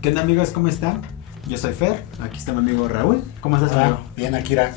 ¿Qué onda, amigos? ¿Cómo están? Yo soy Fer, aquí está mi amigo Raúl. ¿Cómo estás, Hola, amigo? bien, Akira.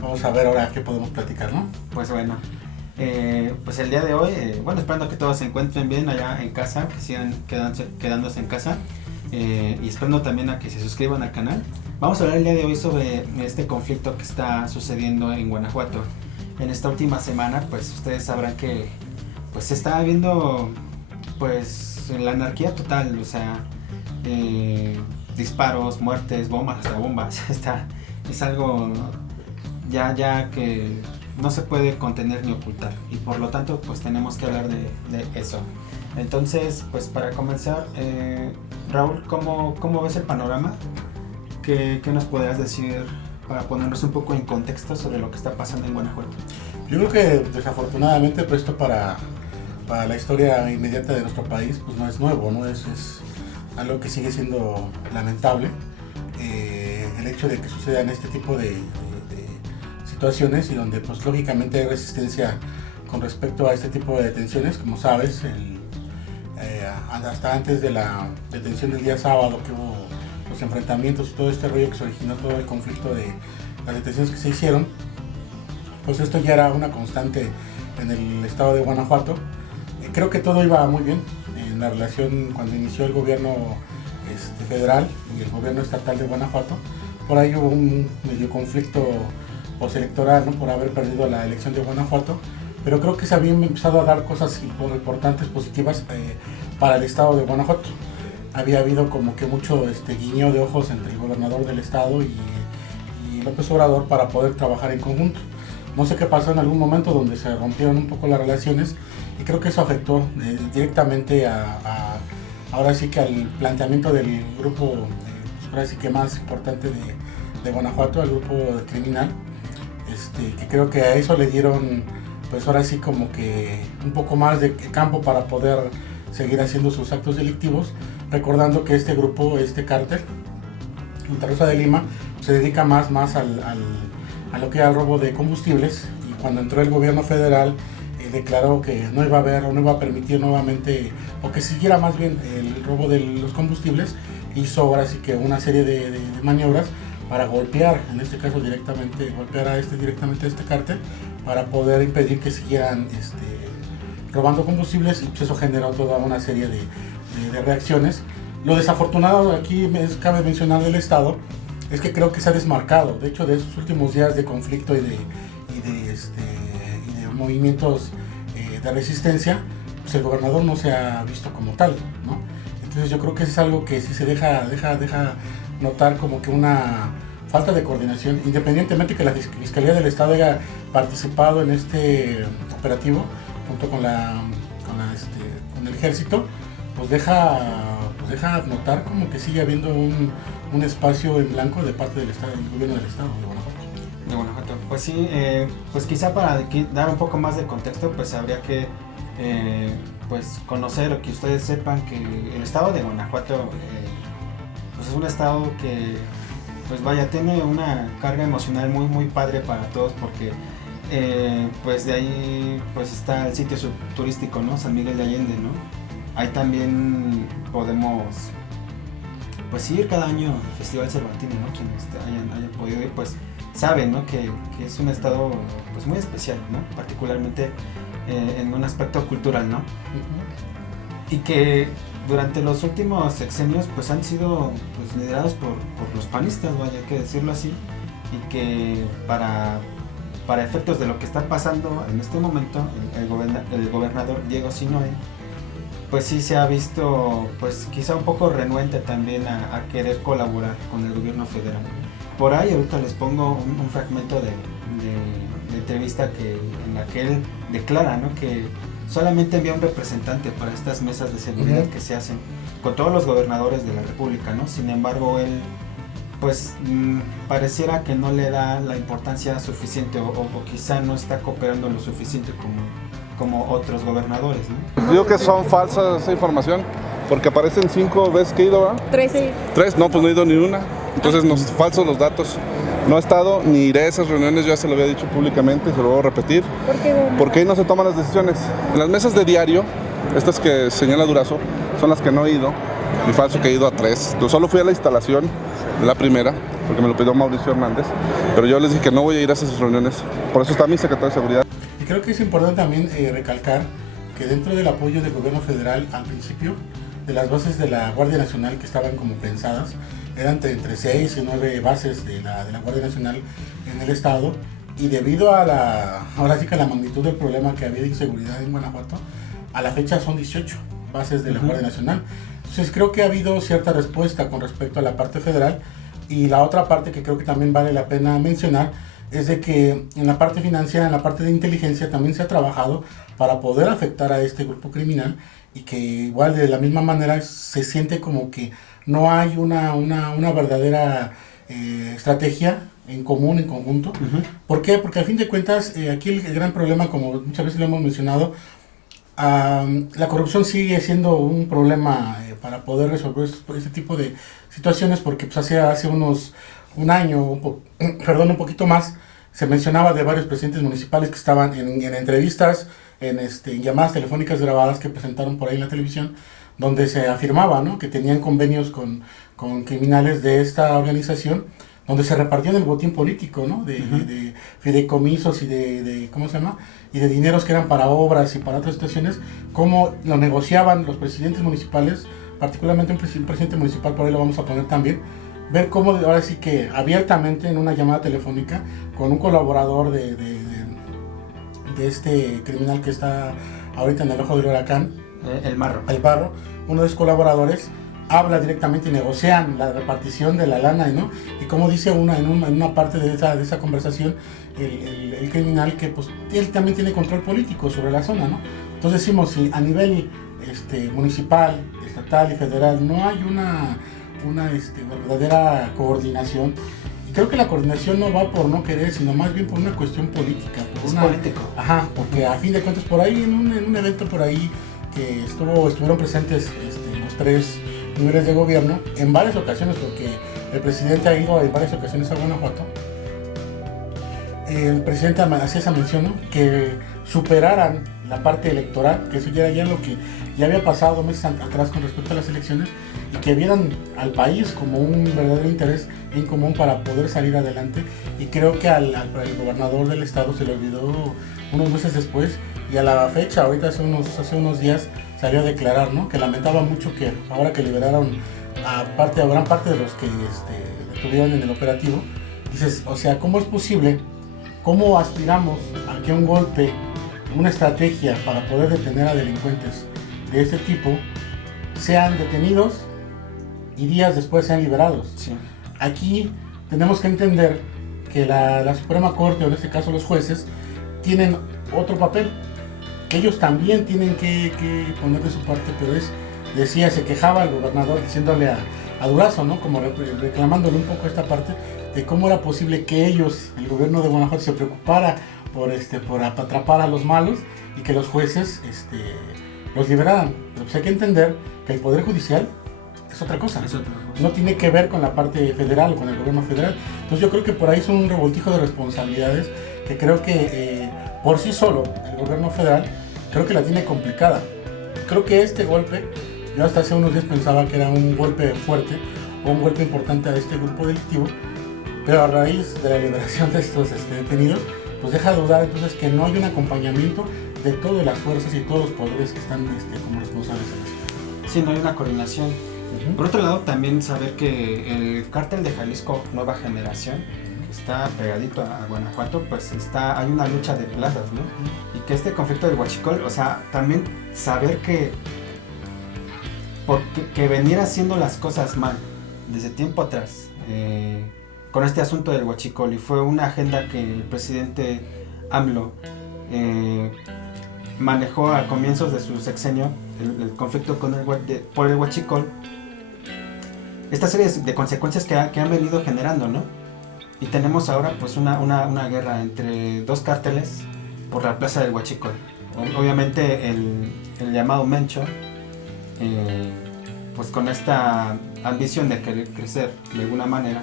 Vamos a ver ahora qué podemos platicar, ¿no? Pues bueno, pues el día de hoy, esperando que todos se encuentren bien allá en casa, que sigan quedándose en casa, y esperando también a que se suscriban al canal. Vamos a hablar el día de hoy sobre este conflicto que está sucediendo en Guanajuato. En esta última semana, pues ustedes sabrán que pues se está viendo pues la anarquía total, o sea, disparos, muertes, bombas, hasta bombas. Es algo ya que no se puede contener ni ocultar, y por lo tanto pues tenemos que hablar de eso. Entonces, pues para comenzar, Raúl, ¿cómo ves el panorama? ¿Qué nos podrías decir para ponernos un poco en contexto sobre lo que está pasando en Guanajuato? Yo creo que desafortunadamente pues esto para la historia inmediata de nuestro país pues no es nuevo, ¿no? Es algo que sigue siendo lamentable. El hecho de que sucedan este tipo de situaciones y donde pues lógicamente hay resistencia con respecto a este tipo de detenciones, como sabes, hasta antes de la detención del día sábado que hubo los enfrentamientos y todo este rollo que se originó, todo el conflicto de las detenciones que se hicieron, pues esto ya era una constante en el estado de Guanajuato. Creo que todo iba muy bien en la relación cuando inició el gobierno federal y el gobierno estatal de Guanajuato. Por ahí hubo un medio conflicto postelectoral, ¿no? Por haber perdido la elección de Guanajuato, pero creo que se habían empezado a dar cosas importantes, positivas para el estado de Guanajuato. Había habido como que mucho guiño de ojos entre el gobernador del estado y López Obrador para poder trabajar en conjunto. No sé qué pasó en algún momento donde se rompieron un poco las relaciones, y creo que eso afectó directamente ahora sí que al planteamiento del grupo, ahora sí que más importante de Guanajuato, el grupo criminal, que creo que a eso le dieron pues ahora sí como que un poco más de campo para poder seguir haciendo sus actos delictivos, recordando que este grupo, este cártel, Santa Rosa de Lima, se dedica más a lo que era el robo de combustibles, y cuando entró el gobierno federal declaró que no iba a haber o no iba a permitir nuevamente, o que siguiera más bien el robo de los combustibles. Hizo ahora sí que una serie de maniobras para golpear, en este caso directamente a este cártel, para poder impedir que siguieran robando combustibles, y pues eso generó toda una serie de reacciones. Lo desafortunado aquí cabe mencionar del estado es que creo que se ha desmarcado, de hecho, de esos últimos días de conflicto y de movimientos de resistencia, pues el gobernador no se ha visto como tal, ¿no? Entonces yo creo que eso es algo que sí se deja notar como que una falta de coordinación, independientemente que la Fiscalía del Estado haya participado en este operativo junto con el ejército, pues deja notar como que sigue habiendo un espacio en blanco de parte del Estado, del gobierno del Estado de Guanajuato. De Guanajuato, pues sí, pues quizá para dar un poco más de contexto, pues habría que pues conocer, o que ustedes sepan que el estado de Guanajuato pues es un estado que pues vaya, tiene una carga emocional muy padre para todos, porque pues de ahí pues está el sitio turístico, ¿no? San Miguel de Allende, ¿no? Ahí también podemos pues ir cada año al Festival Cervantino, ¿no? Quienes hayan podido ir pues saben, ¿no? que es un estado pues muy especial, ¿no? Particularmente en un aspecto cultural, ¿no? Uh-huh. Y que durante los últimos sexenios pues han sido pues liderados por los panistas, vaya, hay que decirlo así, y que para efectos de lo que está pasando en este momento, el gobernador Diego Sinue pues sí se ha visto pues quizá un poco renuente también a querer colaborar con el gobierno federal. Por ahí ahorita les pongo un fragmento de entrevista en la que él declara, ¿no? Que solamente envía un representante para estas mesas de seguridad que se hacen con todos los gobernadores de la república, ¿no? Sin embargo, él pues pareciera que no le da la importancia suficiente, o quizá no está cooperando lo suficiente como otros gobernadores, ¿no? Digo que son falsas esa información, porque aparecen 5 veces que he ido, ¿verdad? 3, no, pues no he ido ni una. Entonces, falsos los datos. No he estado ni iré a esas reuniones, yo ya se lo había dicho públicamente, se lo voy a repetir. ¿Por qué? Porque ahí no se toman las decisiones. En las mesas de diario, estas que señala Durazo, son las que no he ido. y falso que he ido a 3. Yo solo fui a la instalación de la primera, porque me lo pidió Mauricio Hernández, pero yo les dije que no voy a ir a esas reuniones, por eso está mi secretario de Seguridad. Y creo que es importante también recalcar que dentro del apoyo del gobierno federal al principio, de las bases de la Guardia Nacional que estaban como pensadas, eran entre 6 y 9 bases de la Guardia Nacional en el estado, y debido a ahora sí que a la magnitud del problema que había de inseguridad en Guanajuato, a la fecha son 18 bases de la Guardia Nacional. Entonces creo que ha habido cierta respuesta con respecto a la parte federal, y la otra parte que creo que también vale la pena mencionar es de que en la parte financiera, en la parte de inteligencia también se ha trabajado para poder afectar a este grupo criminal, y que igual de la misma manera se siente como que no hay una verdadera estrategia en común, en conjunto. ¿Por qué? Porque a fin de cuentas aquí el gran problema, como muchas veces lo hemos mencionado, la corrupción sigue siendo un problema para poder resolver este tipo de situaciones, porque pues hace un año, un poquito más, se mencionaba de varios presidentes municipales que estaban en entrevistas, en llamadas telefónicas grabadas que presentaron por ahí en la televisión, donde se afirmaba, ¿no?, que tenían convenios con criminales de esta organización, donde se repartían el botín político, ¿no?, de fideicomisos y ¿cómo se llama?, y de dineros que eran para obras y para otras situaciones, cómo lo negociaban los presidentes municipales, particularmente un presidente municipal, por ahí lo vamos a poner también, ver cómo ahora sí que abiertamente en una llamada telefónica con un colaborador de este criminal que está ahorita en el ojo del huracán, el Marro, uno de sus colaboradores, habla directamente y negocian la repartición de la lana, ¿no? Y como dice en una parte de esa conversación, el criminal, que pues él también tiene control político sobre la zona, ¿no? Entonces decimos, si a nivel municipal, estatal y federal no hay una verdadera coordinación, y creo que la coordinación no va por no querer, sino más bien por una cuestión política. Político. Ajá, porque a fin de cuentas por ahí, en un evento por ahí que estuvieron presentes los 3 niveles de gobierno, en varias ocasiones, porque el presidente ha ido en varias ocasiones a Guanajuato, el presidente hacía esa mención, ¿no?, que superaran la parte electoral, que eso ya era lo que ya había pasado meses atrás con respecto a las elecciones, y que vieran al país como un verdadero interés en común para poder salir adelante. Y creo que al gobernador del estado se le olvidó unos meses después, y a la fecha, ahorita hace unos días, salió a declarar, ¿no?, que lamentaba mucho que ahora que liberaron a gran parte de los que estuvieron en el operativo, dices, o sea, ¿cómo es posible? ¿Cómo aspiramos a que un golpe, una estrategia para poder detener a delincuentes de este tipo, sean detenidos y días después sean liberados? Sí. Aquí tenemos que entender que la Suprema Corte, o en este caso los jueces, tienen otro papel, que ellos también tienen que poner de su parte, pero se quejaba el gobernador diciéndole a Durazo, ¿no?, como reclamándole un poco esta parte de cómo era posible que ellos, el gobierno de Guanajuato, se preocupara por atrapar a los malos, y que los jueces los liberaran. Pero pues hay que entender que el Poder Judicial es otra cosa. No tiene que ver con la parte federal o con el gobierno federal. Entonces yo creo que por ahí es un revoltijo de responsabilidades que creo que por sí solo el gobierno federal creo que la tiene complicada. Creo que este golpe, yo hasta hace unos días pensaba que era un golpe fuerte o un golpe importante a este grupo delictivo, pero a raíz de la liberación de estos detenidos, pues deja dudar entonces que no hay un acompañamiento de todas las fuerzas y todos los poderes que están como responsables de esto. Sí, no hay una coordinación. Por otro lado, también saber que el cártel de Jalisco Nueva Generación, que está pegadito a Guanajuato, pues hay una lucha de plazas, ¿no? Y que este conflicto del Huachicol, o sea, también saber que venir haciendo las cosas mal desde tiempo atrás, con este asunto del Huachicol, y fue una agenda que el presidente AMLO manejó a comienzos de su sexenio, el conflicto por el Huachicol, esta serie de consecuencias que han venido generando, ¿no? Y tenemos ahora pues una guerra entre dos cárteles por la plaza del Huachicol. Obviamente el llamado Mencho, pues con esta ambición de querer crecer de alguna manera,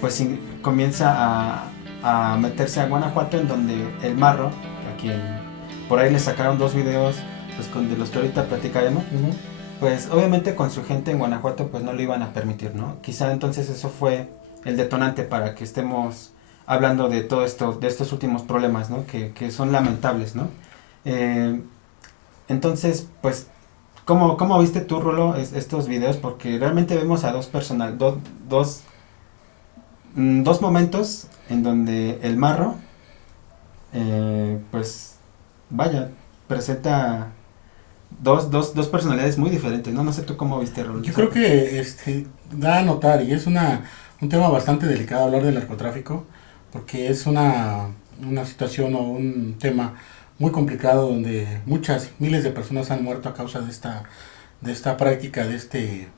pues comienza a meterse a Guanajuato, en donde el Marro, a quien por ahí le sacaron 2 videos, pues de los que ahorita platicaremos, pues obviamente con su gente en Guanajuato pues no lo iban a permitir, ¿no? Quizá entonces eso fue el detonante para que estemos hablando de todo esto, de estos últimos problemas, ¿no? Que son lamentables, ¿no? Entonces, pues, ¿cómo viste tú, Rulo, estos videos? Porque realmente vemos a dos momentos en donde el marro, pues, vaya, presenta dos personalidades muy diferentes, ¿no? No sé tú cómo viste, Rulo. Yo creo que da a notar, y es un tema bastante delicado hablar del narcotráfico, porque es una situación o un tema muy complicado donde miles de personas han muerto a causa de esta práctica, de este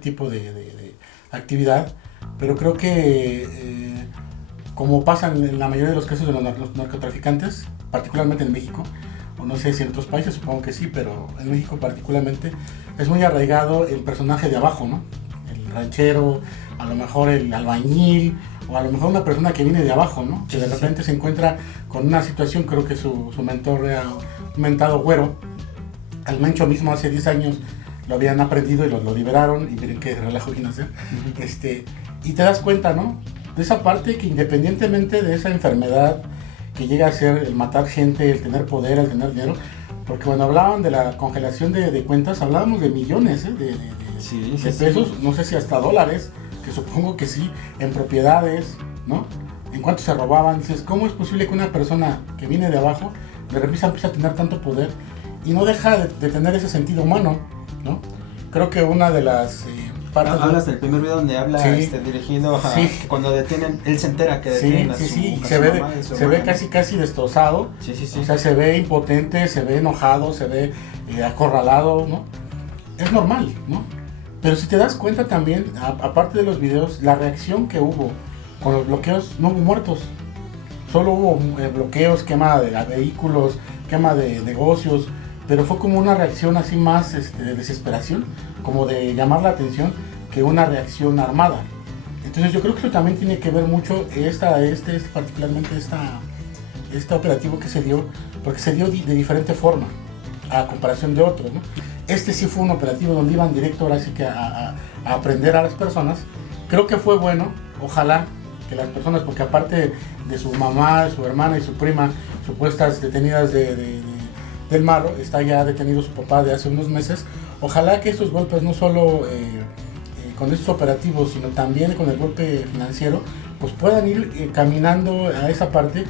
tipo de actividad. Pero creo que como pasa en la mayoría de los casos de los narcotraficantes, particularmente en México, o no sé si en otros países, supongo que sí, pero en México particularmente, es muy arraigado el personaje de abajo, ¿no? El ranchero, a lo mejor el albañil, o a lo mejor una persona que viene de abajo, ¿no? Que de repente se encuentra con una situación, creo que su mentor era un mentado güero. Al Mencho mismo hace 10 años lo habían aprendido y lo liberaron, y miren qué relajo vino a hacer. Y te das cuenta, ¿no? De esa parte que independientemente de esa enfermedad que llega a ser el matar gente, el tener poder, el tener dinero, porque cuando hablaban de la congelación de cuentas, hablábamos de millones de pesos, no sé si hasta dólares, que supongo que sí, en propiedades, ¿no? En cuanto se robaban, dices, ¿cómo es posible que una persona que viene de abajo de repente empiece a tener tanto poder y no deja de tener ese sentido humano, ¿no? Creo que una de las partes... Hablas del primer video donde habla dirigido a que cuando detienen, él se entera que detienen a su se ve casi destrozado, o sea, se ve impotente, se ve enojado, se ve acorralado, ¿no? Es normal, ¿no? Pero si te das cuenta también, aparte de los videos, la reacción que hubo con los bloqueos, no hubo muertos. Solo hubo bloqueos, quema de vehículos, quema de negocios, pero fue como una reacción así más de desesperación, como de llamar la atención, que una reacción armada. Entonces yo creo que eso también tiene que ver mucho, particularmente este operativo que se dio, porque se dio de diferente forma, a comparación de otros, ¿no? Sí fue un operativo donde iban directo ahora sí que a aprender a las personas. Creo que fue bueno, ojalá que las personas, porque aparte de su mamá, su hermana y su prima, supuestas detenidas del marro, está ya detenido su papá de hace unos meses. Ojalá que estos golpes, no solo con estos operativos, sino también con el golpe financiero, pues puedan ir caminando a esa parte,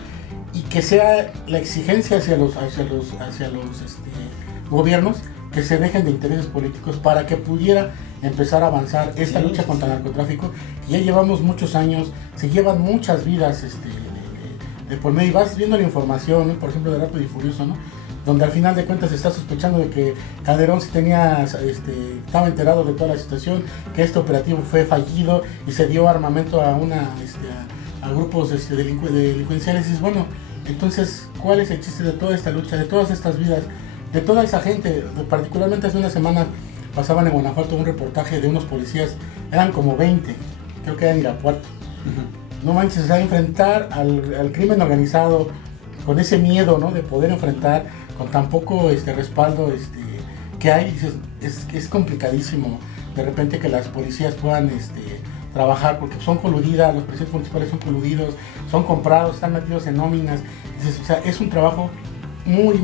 y que sea la exigencia hacia los gobiernos, que se dejen de intereses políticos para que pudiera empezar a avanzar esta lucha contra el narcotráfico, que ya llevamos muchos años, se llevan muchas vidas de por medio, y vas viendo la información, ¿no? Por ejemplo, de Rápido y Furioso, ¿no? Donde al final de cuentas se está sospechando de que Calderón sí estaba enterado de toda la situación, que este operativo fue fallido y se dio armamento a grupos delincuenciales. Y es bueno, entonces, ¿cuál es el chiste de toda esta lucha, de todas estas vidas, de toda esa gente? Particularmente hace una semana pasaban en Guanajuato un reportaje de unos policías, eran como 20, creo que eran en Irapuato. No manches, o sea, enfrentar al crimen organizado con ese miedo, ¿no? De poder enfrentar con tan poco respaldo que hay, es complicadísimo de repente que las policías puedan trabajar, porque son coludidas, los presidentes municipales son coludidos, son comprados, están metidos en nóminas. Entonces, o sea, es un trabajo muy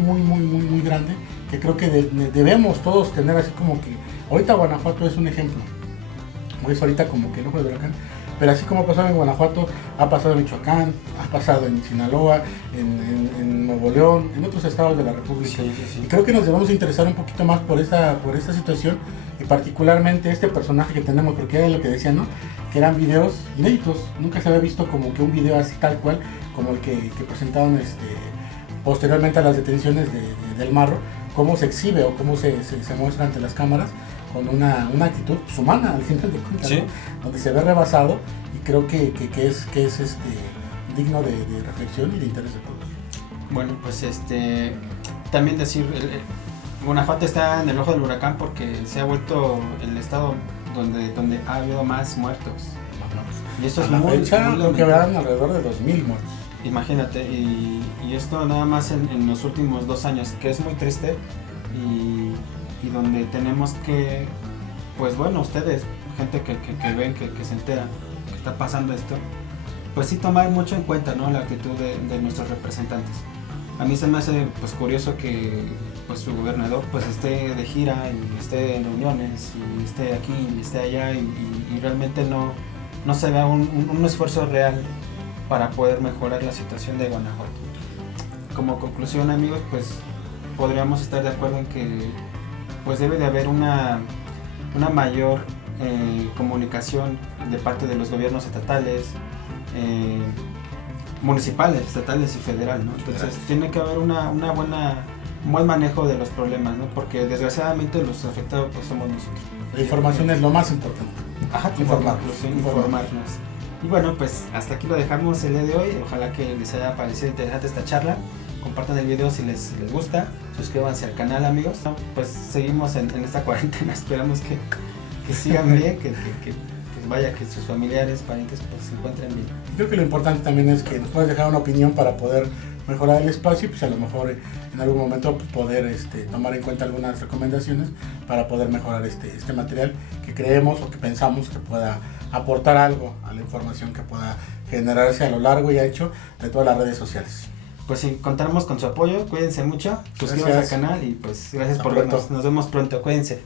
grande, que creo que debemos todos tener, así como que ahorita Guanajuato es un ejemplo, es ahorita como que el ojo de huracán, pero así como ha pasado en Guanajuato, ha pasado en Michoacán, ha pasado en Sinaloa, en Nuevo León, en otros estados de la República. Y creo que nos debemos interesar un poquito más por esta situación, y particularmente este personaje que tenemos, porque era lo que decían, ¿no? Que eran videos inéditos, nunca se había visto como que un video así tal cual, como el que presentaron posteriormente a las detenciones del marro, cómo se exhibe o cómo se muestra ante las cámaras, con una actitud humana al final de cuentas, ¿no? Donde se ve rebasado, y creo que es digno de reflexión y de interés de todos. Bueno, pues también decir, Guanajuato está en el ojo del huracán porque se ha vuelto el estado donde ha habido más muertos. Y esto es muy creo que habrán alrededor de 2,000 muertos. Imagínate, y esto nada más en los últimos 2 años, que es muy triste, y y donde tenemos que, pues bueno, ustedes, gente que ven, que se entera que está pasando esto, pues sí tomar mucho en cuenta, ¿no?, la actitud de nuestros representantes. A mí se me hace pues curioso que pues su gobernador pues esté de gira y esté en reuniones y esté aquí y esté allá y realmente no se vea un esfuerzo real para poder mejorar la situación de Guanajuato. Como conclusión, amigos, pues podríamos estar de acuerdo en que pues debe de haber una mayor comunicación de parte de los gobiernos estatales, municipales, estatales y federal, ¿no? Entonces tiene que haber un buen manejo de los problemas, ¿no? Porque desgraciadamente los afectados pues somos nosotros. La información es lo más importante. Ajá, informarnos. Y bueno, pues hasta aquí lo dejamos el día de hoy. Ojalá que les haya parecido interesante esta charla. Compartan el video si les gusta. Suscríbanse al canal, amigos. Pues seguimos en esta cuarentena. Esperamos que sigan bien, que vaya, que sus familiares, parientes pues se encuentren bien. Creo que lo importante también es que nos puedes dejar una opinión para poder mejorar el espacio y pues a lo mejor en algún momento pues, poder tomar en cuenta algunas recomendaciones para poder mejorar este material que creemos o que pensamos que pueda aportar algo a la información que pueda generarse a lo largo y ancho de todas las redes sociales. Pues sí, contamos con su apoyo, cuídense mucho, suscríbanse al canal y pues gracias por vernos, nos vemos pronto, cuídense.